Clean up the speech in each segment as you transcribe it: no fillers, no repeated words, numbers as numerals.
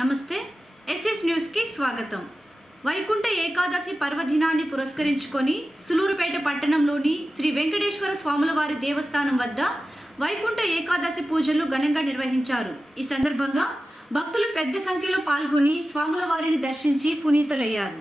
నమస్తే SS news కి స్వాగతం. వైకుంఠ ఏకాదశి పర్వదినాన్ని పురస్కరించుకొని సులూరుపేట పట్టణంలోని శ్రీ వెంకటేశ్వర స్వాములవారి దేవస్థానం వద్ద వైకుంఠ ఏకాదశి పూజలు ఘనంగా నిర్వహించారు. ఈ సందర్భంగా భక్తులు పెద్ద సంఖ్యలో పాల్గొని స్వాములవారిని దర్శించి పునీతులయ్యారు.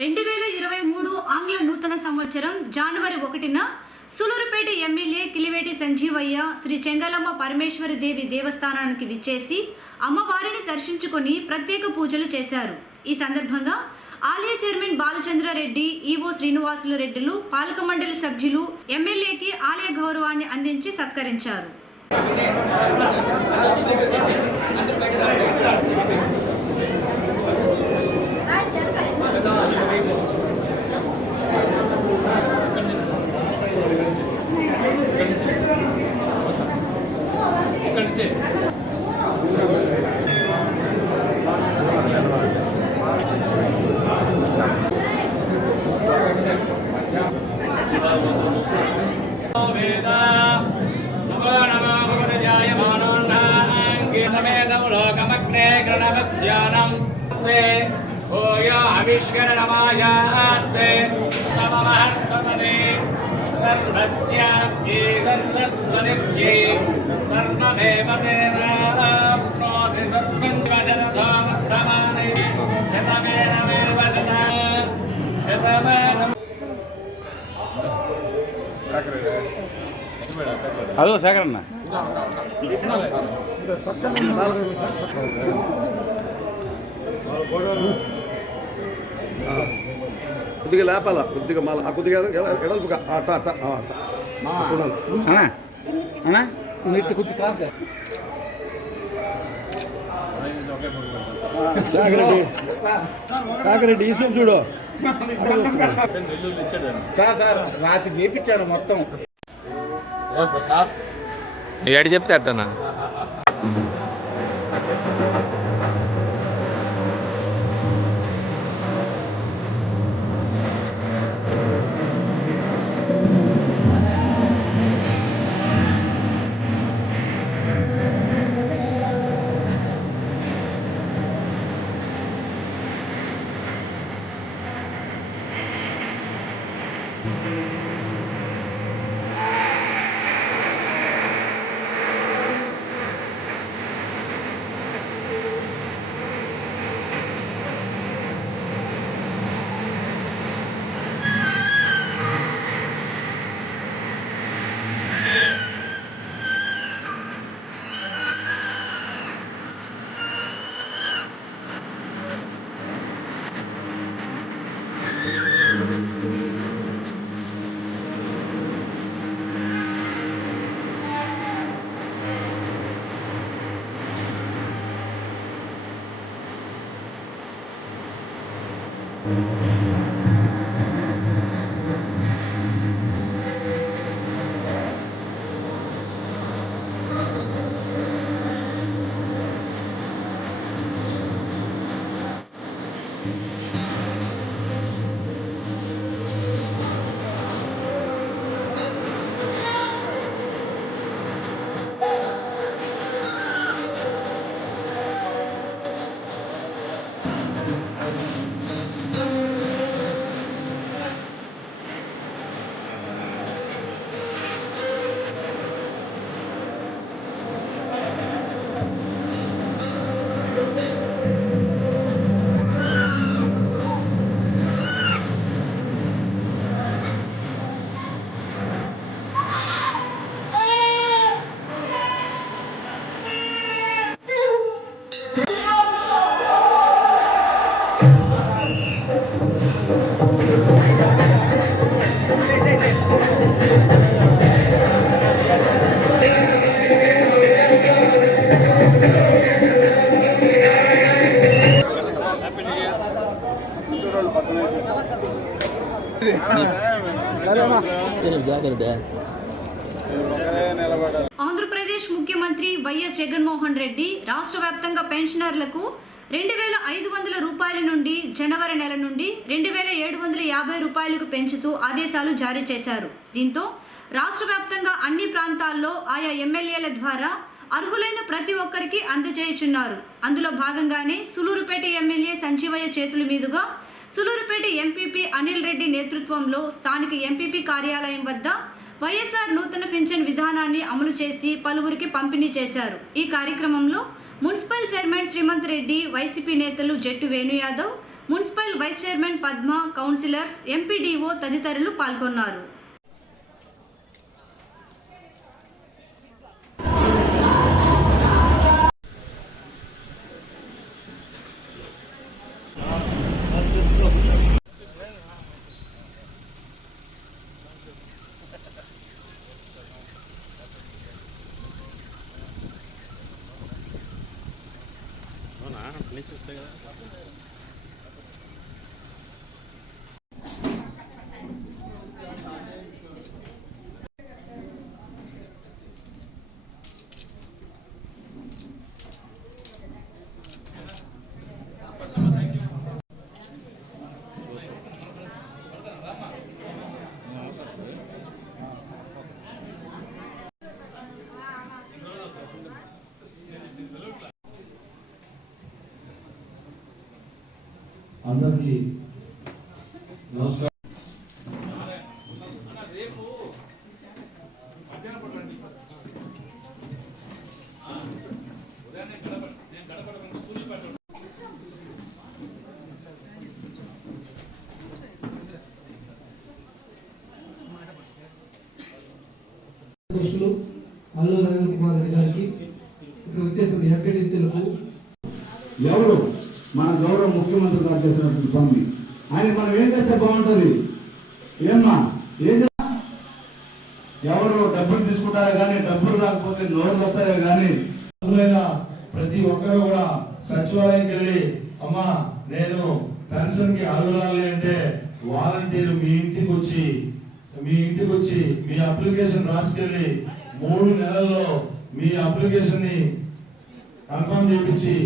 2023 ఆంగ్ల నూతన సంవత్సరం జనవరి 1న సులూరుపేట ఎమ్మెల్యే కిలివేటి సంజీవయ్య శ్రీ చెంగలమ్మ పరమేశ్వరి దేవి దేవస్థానానికి విచ్చేసి అమ్మవారిని దర్శించుకొని ప్రత్యేక పూజలు చేశారు. ఈ సందర్భంగా ఆలయ చైర్మన్ బాలచంద్రారెడ్డి, ఈవో శ్రీనివాసులు రెడ్డిలు, పాలక మండలి సభ్యులు ఎమ్మెల్యేకి ఆలయ గౌరవాన్ని అందించి సత్కరించారు. आविष्करणमायास्ते नमः सर्वत्याप्ये सर्वस्वनिप्ये सर्वदेवतेनाप्नोति सर्वं वचनधोमक्रमाणि शतमेनमेव शतमेन అదో సేకరణ కొద్దిగా లేపాల కొద్దిగా మళ్ళీ కొద్దిగా ఎడల్పుగా అట్ట అట్ట అన్నా కొద్ది కాదు కాకరెడ్డి ఈశ్వరం చూడు సార్ రాత్రి చేపించాను మొత్తం ఏడు చెప్తే అట్టనా ఆంధ్రప్రదేశ్ ముఖ్యమంత్రి వైఎస్ జగన్మోహన్ రెడ్డి రాష్ట్ర వ్యాప్తంగా పెన్షనర్లకు 2,500 రూపాయల నుండి జనవరి నెల నుండి 2,750 రూపాయలకు పెంచుతూ ఆదేశాలు జారీ చేశారు. దీంతో రాష్ట్ర వ్యాప్తంగా అన్ని ప్రాంతాల్లో ఆయా ఎమ్మెల్యేల ద్వారా అర్హులైన ప్రతి ఒక్కరికి అందజేయుచున్నారు. అందులో భాగంగానే సులూరుపేట ఎమ్మెల్యే సంజీవయ్య చేతుల మీదుగా సులూరుపేట ఎంపీపీ అనిల్ రెడ్డి నేతృత్వంలో స్థానిక ఎంపీపీ కార్యాలయం వద్ద వైఎస్ఆర్ నూతన పింఛన్ విధానాన్ని అమలు చేసి పలువురికి పంపిణీ చేశారు. ఈ కార్యక్రమంలో మున్సిపల్ చైర్మన్ శ్రీమంత్ రెడ్డి, వైసీపీ నేతలు Jattu Venu Yadav, municipal vice chairman Padma, councillors, MPDO తదితరులు పాల్గొన్నారు. అందరికీ నమస్కారం. అధ్యక్షులు అల్లు నరేంద్ర కుమార్ రెడ్డి గారికి, ఇక్కడ వచ్చేసిన ఎంపీటీసీలకు, ఎవరు మన గౌరవ ముఖ్యమంత్రి గారు చేసినటువంటి పని ఆయన మనం ఏం చేస్తే బాగుంటుంది? ఏమ్మా ఏం ఎవరు డబ్బులు తీసుకుంటారో కానీ డబ్బులు రాకపోతే నోరు వస్తాయో కానీ ప్రతి ఒక్కరు కూడా సచివాలయంకి వెళ్ళి అమ్మా నేను పెన్షన్ కి అర్హురాలి అంటే వాలంటీర్ మీ ఇంటికి వచ్చి మీ అప్లికేషన్ రాసుకెళ్ళి 3 నెలల్లో మీ అప్లికేషన్ ని కన్ఫర్మ్ చేయించి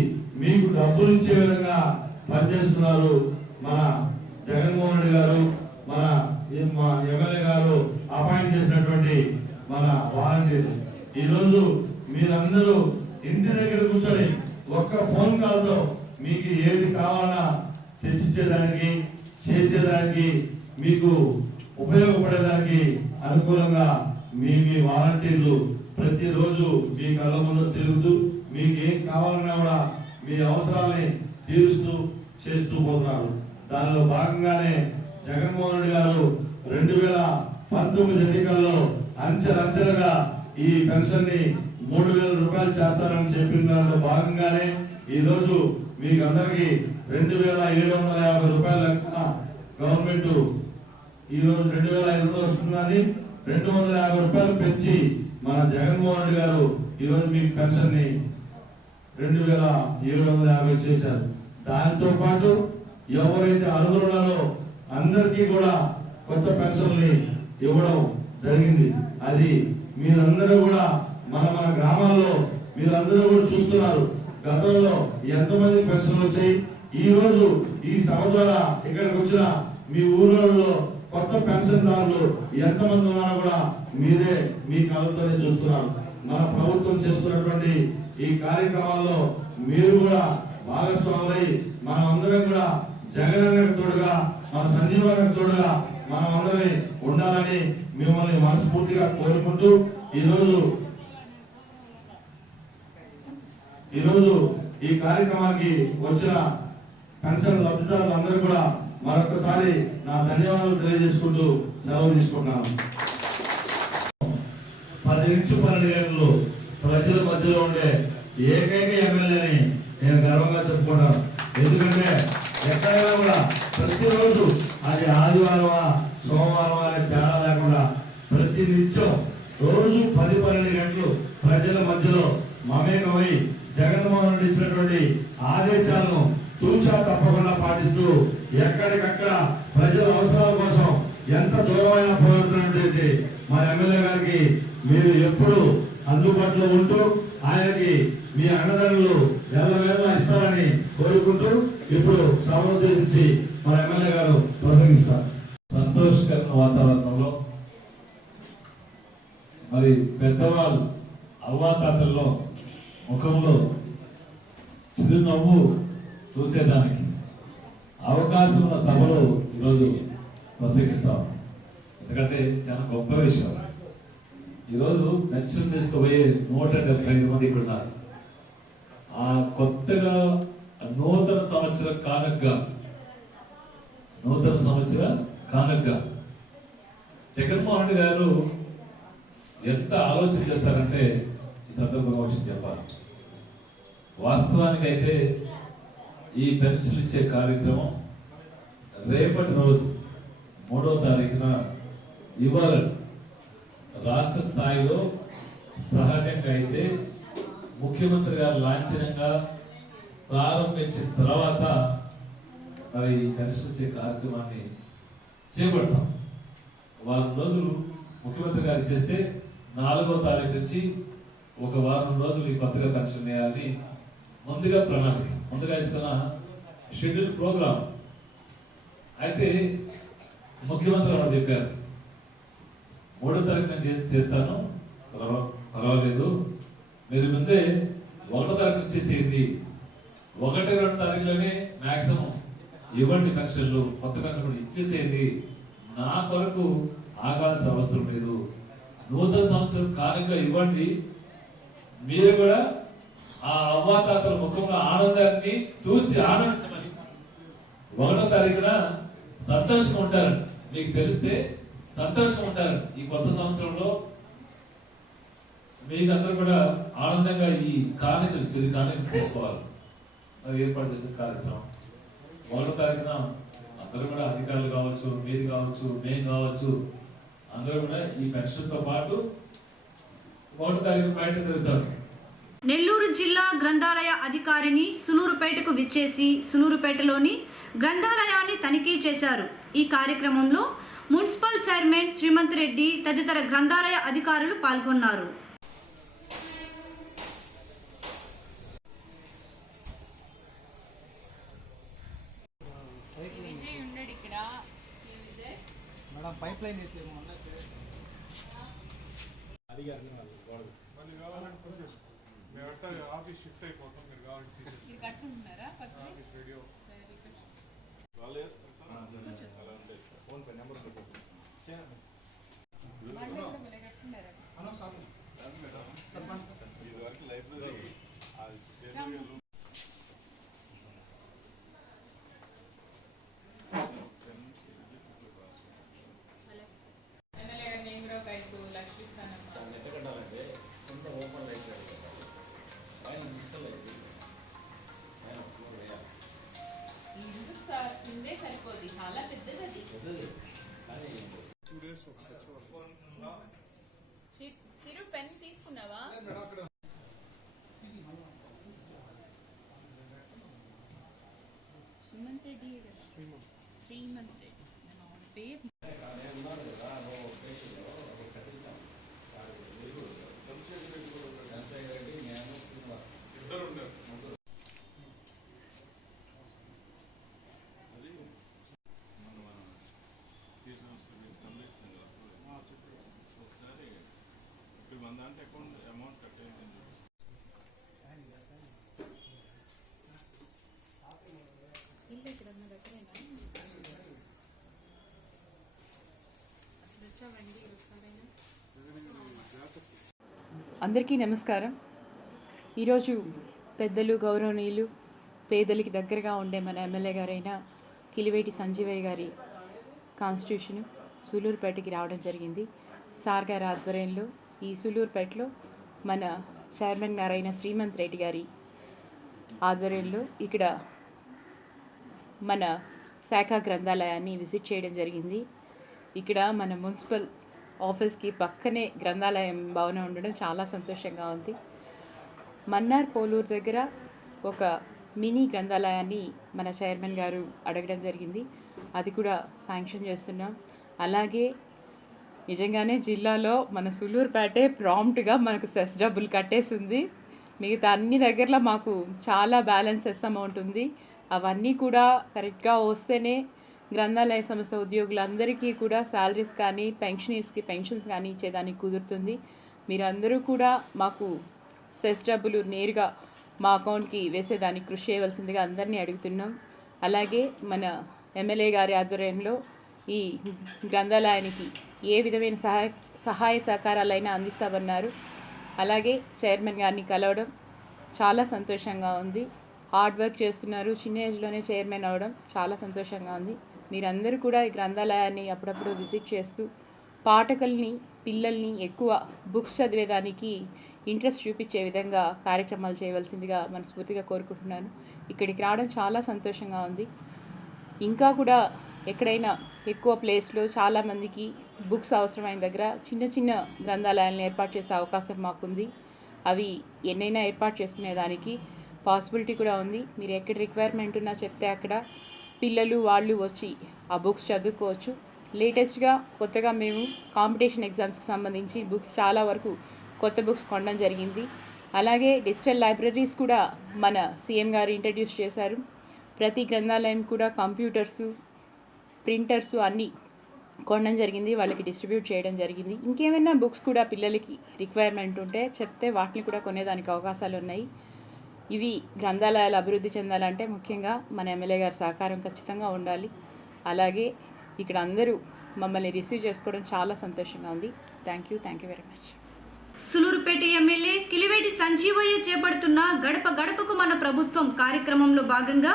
మీకు డబ్బులు ఇచ్చే విధంగా పనిచేస్తున్నారు మన జగన్మోహన్ రెడ్డి గారు, మన ఎమ్మెల్యే గారు అపాయింట్ చేసినటువంటి మన వాలంటీర్లు. ఈ రోజు మీరందరూ ఇంటి దగ్గర కూర్చొని ఒక్క ఫోన్ కాల్ తో మీకు ఏది కావాలన్నా తెచ్చిచ్చేదానికి, చేసేదానికి, మీకు ఉపయోగపడేదానికి అనుకూలంగా మీ వాలంటీర్లు ప్రతిరోజు మీ కళ్ళ ముందు తిరుగుతూ మీకు ఏం కావాలన్నా కూడా మీ అవసరాలని తీరుస్తూ చేస్తూ పోతున్నారు. దానిలో భాగంగానే జగన్మోహన్ రెడ్డి గారు 2019 ఎన్నికల్లో అంచెలంచెలుగా ఈ పెన్షన్ ని 3,000 రూపాయలు చేస్తారని చెప్పిన దానిలో భాగంగానే ఈ రోజు మీకు అందరికి 2,750 రూపాయల లెక్క గవర్నమెంట్ ఈ రోజు 2,500 వస్తుందని 250 రూపాయలు పెంచి మన జగన్మోహన్ రెడ్డి గారు ఈ రోజు మీకు పెన్షన్ ని 2,750 చేశారు. దాంతో పాటు ఎవరైతే అర్హులు ఉన్నారో అందరికీ కూడా కొత్త పెన్షన్ని ఇవ్వడం జరిగింది. అది మీరందరూ కూడా మన గ్రామాల్లో మీరందరూ కూడా చూస్తున్నారు. గతంలో ఎంతమంది పెన్షన్లు వచ్చాయి, ఈ రోజు ఈ సభ ద్వారా ఇక్కడికి వచ్చిన మీ ఊళ్ళో కొత్త పెన్షన్దారులు ఎంతమంది ఉన్నారో కూడా మీరే మీ కళ్ళతోనే చూస్తున్నారు. మన ప్రభుత్వం చేస్తున్నటువంటి ఈ కార్యక్రమాల్లో మీరు కూడా భాగస్వాములై మనం అందరం కూడా జగనన్నకు తోడుగా మన సంజీవన్నకు తోడుగా మనం అందరం ఉండాలని మిమ్మల్ని మనస్ఫూర్తిగా కోరుకుంటూ ఈరోజు ఈ కార్యక్రమానికి వచ్చిన పెన్షన్ లబ్ధిదారులు అందరూ కూడా మరొకసారి నా ధన్యవాదాలు తెలియజేసుకుంటూ సెలవు తీసుకుంటున్నాను. 10 నుంచి 12 ఏళ్ళు ప్రజల మధ్యలో ఉండే ఏకైక ఎమ్మెల్యేని నేను గర్వంగా చెప్పుకుంటాను. ఎందుకంటే ఎక్కడైనా కూడా ప్రతిరోజు అది ఆదివారమా సోమవారం అనే తేడా లేకుండా ప్రతి నిత్యం రోజు 10-12 గంటలు ప్రజల మధ్యలో మమేకమై జగన్మోహన్ రెడ్డి ఇచ్చినటువంటి ఆదేశాలను తూచా తప్పకుండా పాటిస్తూ ఎక్కడికక్కడ ప్రజల అవసరాల కోసం ఎంత దూరమైనా పోతున్నటువంటి మన ఎమ్మెల్యే గారికి మీరు ఎప్పుడు అందుబాటులో ఉంటూ ఆయనకి మీ అండదండలు ఎల్లవేళలా ఇస్తారని కోరుకుంటూ ఇప్పుడు సభను ఉద్దేశించి మన ఎమ్మెల్యే గారు ప్రసంగిస్తారు. సంతోషకరమైన వాతావరణంలో మరి పెద్దవాళ్ళు అవ్వాతాతల్లో ముఖంలో చిరునవ్వు చూసేదానికి అవకాశం ఉన్న సభలో ఈరోజు ప్రసంగిస్తాం. ఎందుకంటే చాలా గొప్ప విషయం. ఈరోజు పెన్షన్ తీసుకుపోయే 175 మంది ఇక్కడ ఉన్నారు. ఆ కొత్తగా నూతన సంవత్సర కానుకగా జగన్మోహన్ రెడ్డి గారు ఎంత ఆలోచన చేస్తారంటే ఈ సందర్భంగా విషయం చెప్పాలి. వాస్తవానికి అయితే ఈ పెన్షన్ ఇచ్చే కార్యక్రమం రేపటి రోజు 3వ తారీఖున ఇవ్వాలని రాష్ట్ర స్థాయిలో సహజంగా అయితే ముఖ్యమంత్రి గారు లాంఛనంగా ప్రారంభించిన తర్వాత మరి పెన్షన్ ఇచ్చే కార్యక్రమాన్ని చేపడతాం. వారం రోజులు ముఖ్యమంత్రి గారు చేస్తే 4వ తారీఖు నుంచి ఒక వారం రోజులు ఈ కొత్తగా పెన్షన్ వేయాలని ముందుగా ప్రణాళిక ముందుగా ఇస్తున్న షెడ్యూల్ ప్రోగ్రామ్. అయితే ముఖ్యమంత్రి గారు చెప్పారు 3వ తారీఖు నేను చేస్తాను, పర్వాలేదు, మీరు ముందే 1వ తారీఖు చేసేయండి, 1-2 తారీఖులోనే మాక్సిమం ఇవ్వండి పెన్షన్లు, కొత్త పెన్షన్లు ఇచ్చేసేయండి, నా కొరకు ఆగాల్సిన అవసరం లేదు, నూతన సంవత్సరం కానుక ఇవ్వండి, మీరు కూడా ఆ అవ్వాతాతల ముఖంలో ఆనందాన్ని చూసి ఆనందించమని 1వ తారీఖున సంతోషం ఉంటారు. మీకు తెలిస్తే సంతోషం ఉంటారు. ఈ కొత్త సంవత్సరంలో మీకందరూ కూడా ఆనందంగా ఈ కానుకలు తీసుకోవాలి. అది ఏర్పాటు చేసిన కార్యక్రమం 1వ తారీఖున అందరూ కూడా అధికారులు కావచ్చు, మీరు కావచ్చు, మేము కావచ్చు, అందరూ కూడా ఈ పెన్షన్తో పాటు 1వ తారీఖు బయట తిరుగుతారు. నెల్లూరు జిల్లా గ్రంథాలయ అధికారిని సులూరుపేటకు విచ్చేసి సులూరుపేటలోని గ్రంథాలయాన్ని తనిఖీ చేశారు. ఈ కార్యక్రమంలో మున్సిపల్ చైర్మన్ శ్రీమంత్ రెడ్డి తదితర గ్రంథాలయ అధికారులు పాల్గొన్నారు. ఆఫీస్ షిఫ్ట్ అయిపోతాం, మీరు కావాలంటే కట్టుకుంటున్నారా? Office video PhonePe number వరకు లైబ్రరీ సరిపోద్ది, చాలా పెద్దది. 2 days చిరు పెన్ తీసుకున్నావా? సుమంత్ రెడ్డి శ్రీమంత్ రెడ్డి పేరు ఇల్లు ఇక్కడ ఉన్న దగ్గరేనా అసలు వచ్చావండి ఒకసారైనా. అందరికీ నమస్కారం. ఈరోజు పెద్దలు గౌరవనీయులు పేదలకి దగ్గరగా ఉండే మన ఎమ్మెల్యే గారైన కిలివేటి సంజీవయ్య గారి కాన్స్టిట్యూషన్ సూలూరుపేటకి రావడం జరిగింది. సార్ గారి ఆధ్వర్యంలో ఈ సూలూరుపేటలో మన చైర్మన్ గారైన శ్రీమంత్ రెడ్డి గారి ఆధ్వర్యంలో ఇక్కడ మన శాఖ గ్రంథాలయాన్ని విజిట్ చేయడం జరిగింది. ఇక్కడ మన మున్సిపల్ ఆఫీస్కి పక్కనే గ్రంథాలయం భవనం ఉండడం చాలా సంతోషంగా ఉంది. మన్నార్ పోలూరు దగ్గర ఒక మినీ గ్రంథాలయాన్ని మన చైర్మన్ గారు అడగడం జరిగింది. అది కూడా శాంక్షన్ చేస్తున్నాం. అలాగే నిజంగానే జిల్లాలో మన సూలూరుపేటే ప్రాంప్ట్గా మనకు సెస్ డబ్బులు కట్టేసింది. మిగతా అన్ని దగ్గరలో మాకు చాలా బ్యాలెన్స్ సెస్ అమౌంట్ ఉంది. అవన్నీ కూడా కరెక్ట్గా వస్తేనే గ్రంథాలయ సంస్థ ఉద్యోగులందరికీ కూడా శాలరీస్ కానీ పెన్షనీర్స్కి పెన్షన్స్ కానీ ఇచ్చేదానికి కుదురుతుంది. మీరందరూ కూడా మాకు సెస్ డబ్బులు నేరుగా మా అకౌంట్కి వేసేదానికి కృషి చేయవలసిందిగా అందరినీ అడుగుతున్నాం. అలాగే మన ఎమ్మెల్యే గారి ఆధ్వర్యంలో ఈ గ్రంథాలయానికి ఏ విధమైన సహాయ సహకారాలైనా అందిస్తామన్నారు. అలాగే చైర్మన్ గారిని కలవడం చాలా సంతోషంగా ఉంది. హార్డ్ వర్క్ చేస్తున్నారు. చిన్న ఏజ్లోనే చైర్మన్ అవ్వడం చాలా సంతోషంగా ఉంది. మీరందరూ కూడా ఈ గ్రంథాలయాన్ని అప్పుడప్పుడు విజిట్ చేస్తూ పాఠకుల్ని పిల్లల్ని ఎక్కువ బుక్స్ చదివేదానికి ఇంట్రెస్ట్ చూపించే విధంగా కార్యక్రమాలు చేయవలసిందిగా మనస్ఫూర్తిగా కోరుకుంటున్నాను. ఇక్కడికి రావడం చాలా సంతోషంగా ఉంది. ఇంకా కూడా ఎక్కడైనా ఎక్కువ ప్లేస్లో చాలామందికి బుక్స్ అవసరమైన దగ్గర చిన్న చిన్న గ్రంథాలయాలను ఏర్పాటు చేసే అవకాశం మాకుంది. అవి ఎన్నైనా ఏర్పాటు చేసుకునేదానికి పాసిబిలిటీ కూడా ఉంది. మీరు ఎక్కడ రిక్వైర్మెంట్ ఉన్నా చెప్తే అక్కడ పిల్లలు వాళ్ళు వచ్చి ఆ బుక్స్ చదువుకోవచ్చు. లేటెస్ట్గా కొత్తగా మేము కాంపిటీషన్ ఎగ్జామ్స్కి సంబంధించి బుక్స్ చాలా వరకు కొత్త బుక్స్ కొనడం జరిగింది. అలాగే డిజిటల్ లైబ్రరీస్ కూడా మన సీఎం గారు ఇంట్రడ్యూస్ చేశారు. ప్రతి గ్రంథాలయం కూడా కంప్యూటర్సు ప్రింటర్సు అన్నీ కొనడం జరిగింది. వాళ్ళకి డిస్ట్రిబ్యూట్ చేయడం జరిగింది. ఇంకేమైనా బుక్స్ కూడా పిల్లలకి రిక్వైర్మెంట్ ఉంటే చెప్తే వాటిని కూడా కొనేదానికి అవకాశాలు ఉన్నాయి. ఇవి గ్రంథాలయాలు అభివృద్ధి చెందాలంటే ముఖ్యంగా మన ఎమ్మెల్యే గారి సహకారం ఖచ్చితంగా ఉండాలి. అలాగే ఇక్కడ అందరూ మమ్మల్ని రిసీవ్ చేసుకోవడం చాలా సంతోషంగా ఉంది. Thank you very much. Sullurpeta MLA Kiliveti Sanjeevaiah చేపడుతున్న గడప గడపకు మన ప్రభుత్వం కార్యక్రమంలో భాగంగా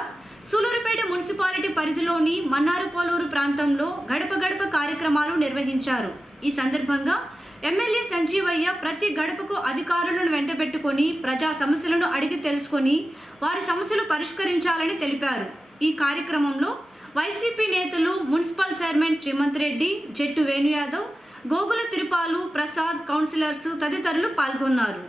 సూలూరుపేట మున్సిపాలిటీ పరిధిలోని మన్నారుపోలూరు ప్రాంతంలో గడప గడప కార్యక్రమాలు నిర్వహించారు. ఈ సందర్భంగా ఎమ్మెల్యే సంజీవయ్య ప్రతి గడపకు అధికారులను వెంటబెట్టుకొని ప్రజా సమస్యలను అడిగి తెలుసుకొని వారి సమస్యలు పరిష్కరించాలని తెలిపారు. ఈ కార్యక్రమంలో వైసీపీ నేతలు మున్సిపల్ చైర్మన్ శ్రీమంత్ రెడ్డి, జట్టు వేణుయాదవ్, గోగుల తిరుపాలు, ప్రసాద్, కౌన్సిలర్స్ తదితరులు పాల్గొన్నారు.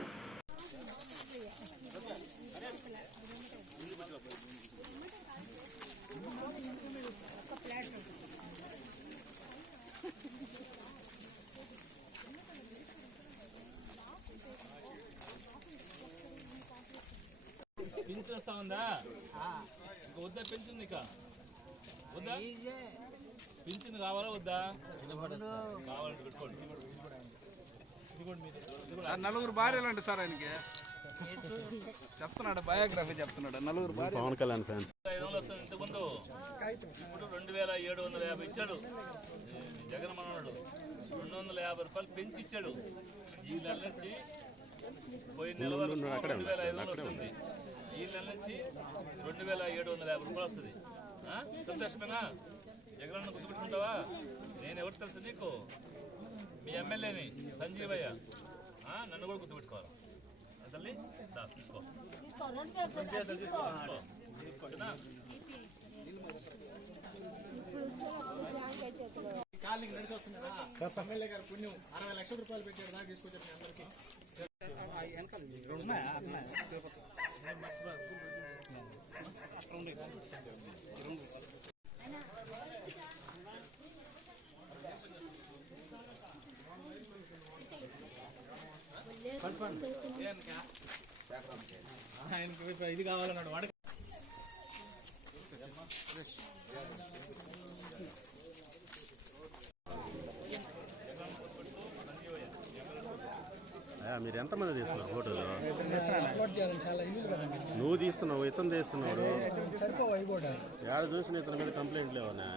పింఛన్ వస్తా ఉందా? ఇంకా వద్దా పెన్షన్? ఇక వద్దా పింఛన్ కావాలా వద్దా? కావాలంటే పెట్టుకోండి. సార్ నలుగురు భార్యలు అండి సార్ ఆయనకి చెప్తున్నాడు, బయోగ్రఫీ చెప్తున్నాడు. నలుగురు భార్య పవన్ కళ్యాణ్ ఫ్యాన్స్. 500 వస్తుంది ఇంతకుముందు. ఇప్పుడు 2750 ఇచ్చాడు జగన్ మనోడు. 250 రూపాయలు పెంచి ఇచ్చాడు. ఈ నెల నుంచి పోయిన నెల వరకు 2500 వస్తుంది. ఈ నెల నుంచి 2750 రూపాయలు వస్తుంది. సంతోషమేనా? జగన్ గుర్తుపెట్టుకుంటావా? నేను ఎవరు తెలుసు నీకు? మీ ఎమ్మెల్యేని సంజీవయ్య. నన్ను కూడా గుర్తుపెట్టుకోవాలి. తల్లి తీసుకో. కాలనీకి నడిచి వస్తున్నారా? ఎమ్మెల్యే గారు పుణ్యం 60 లక్షల రూపాయలు పెట్టాడు. దాకా తీసుకొచ్చారు మీ అందరికీ. ఇది కావాలన్నాడు వాడికి. మీరు ఎంతమంది తీస్తున్నారు ఫోటోలు? నువ్వు తీస్తున్నావు, ఇతను తీస్తున్నాడు. యాడ చూసిన ఇతని మీద కంప్లైంట్ లేవనా?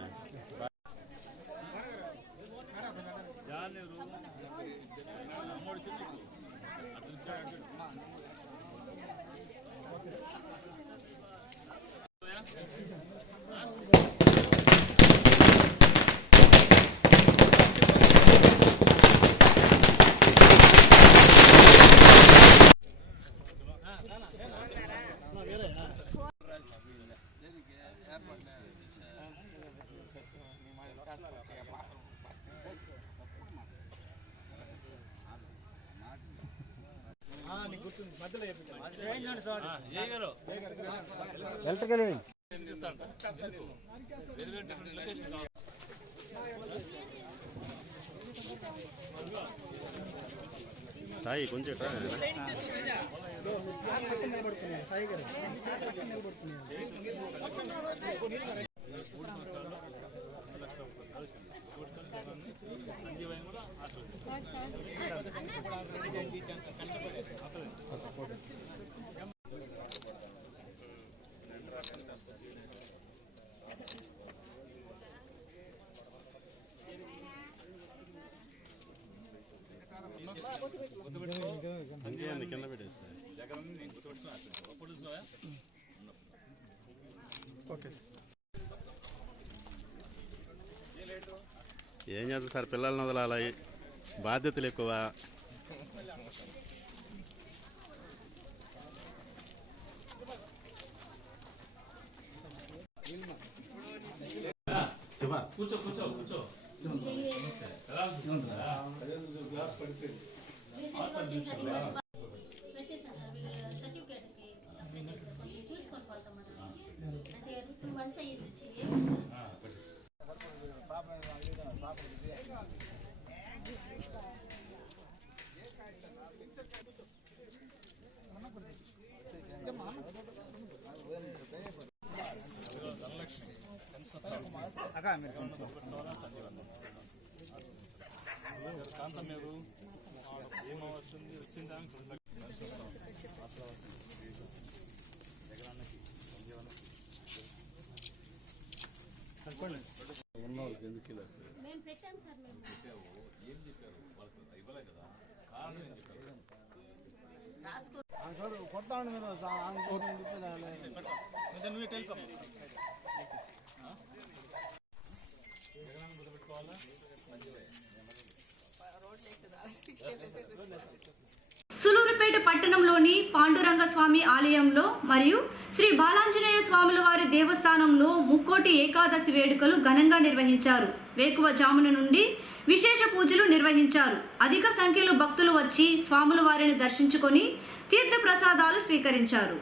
సాయి కొంచెం కింద పెట్టేస్తాయి. ఏం చేద్దాం సార్, పిల్లల్ని వదలాలి, బాధ్యతలు ఎక్కువ. కూర్చో కూర్చో కూర్చో. కాంతం మీరు ఏమో వస్తుంది వచ్చిందా ఉన్న వాళ్ళకి ఎందుకు ఇలా? ఏం చెప్పారు వాళ్ళకి ఇవ్వలే కదా, కారణం ఏం చెప్పారు? కొత్త నువ్వే తెలుసు. గుర్తుపెట్టుకోవాలా? సులూరుపేట పట్టణంలోని పాండురంగ స్వామి ఆలయంలో మరియు శ్రీ బాలాంజనేయ స్వాముల వారి దేవస్థానంలో ముక్కోటి ఏకాదశి వేడుకలు ఘనంగా నిర్వహించారు. వేకువ జామున నుండి విశేష పూజలు నిర్వహించారు. అధిక సంఖ్యలో భక్తులు వచ్చి స్వాముల వారిని దర్శించుకొని తీర్థ ప్రసాదాలు స్వీకరించారు.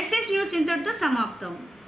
ఎస్ఎస్ న్యూస్ ఇంతటితో సమాప్తం.